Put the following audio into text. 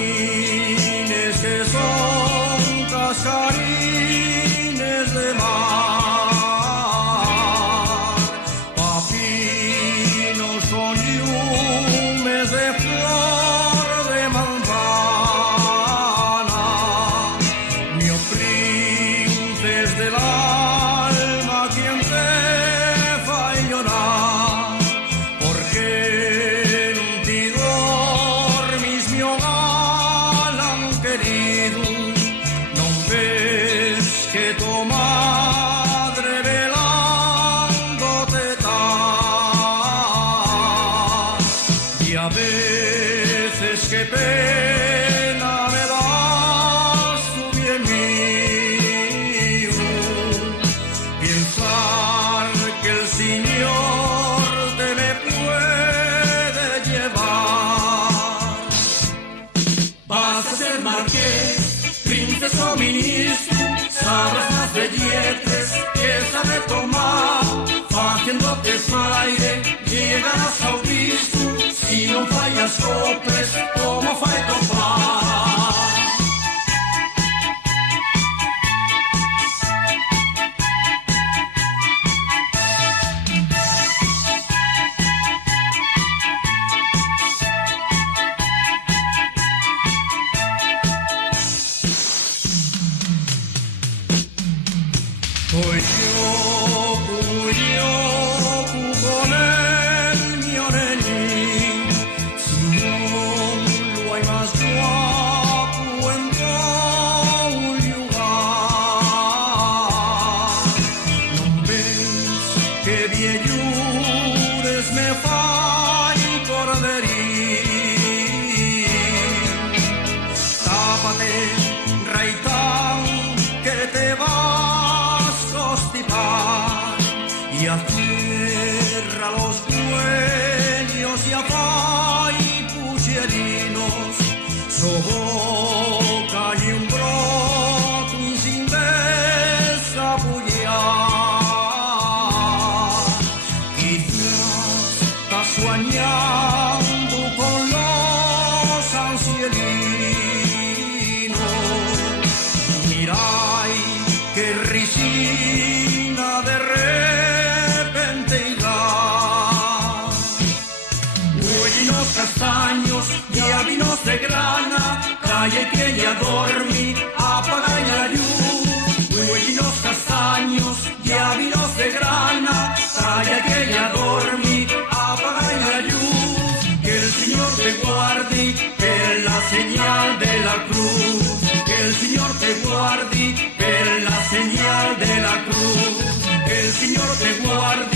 jazmines que son cascarines de mar, papinos con yumes de flor de manzana, mioprinces del alma quien te fa llorar, porque non ti dormis mio galan querido, non ves que tu madre velándote está, y a veces que pena me das tu bien mío, pensar que el Señor te me puede llevar. Vas a ser marqués, princesa o ministro, sabrás las belleces que sabe tomar, haciéndote fraile, llegarás a obispo, si no fallas copes, como fai topar. Pues yo con el mio nenín, si non lo hai más guapo en todo un lugar. Non ves que viellures me fai corderín, tápate, raitán, que te vas constipar, y acierra los cuellos y afai pucherinos, so boca y un broto y sin descapullar. Quizás estás soñando con los ancianinos, mirai que risina de repente irá. Huellinos castaños, ya vinos de grana, calle que ya dormi, apaga la luz. Huellinos castaños, ya vinos de grana, calle que ya dormi, apaga la luz. Que el Señor te guarde, que la señal de la cruz. Que el Señor te guarde, que la señal de la cruz. Que el Señor te guarde.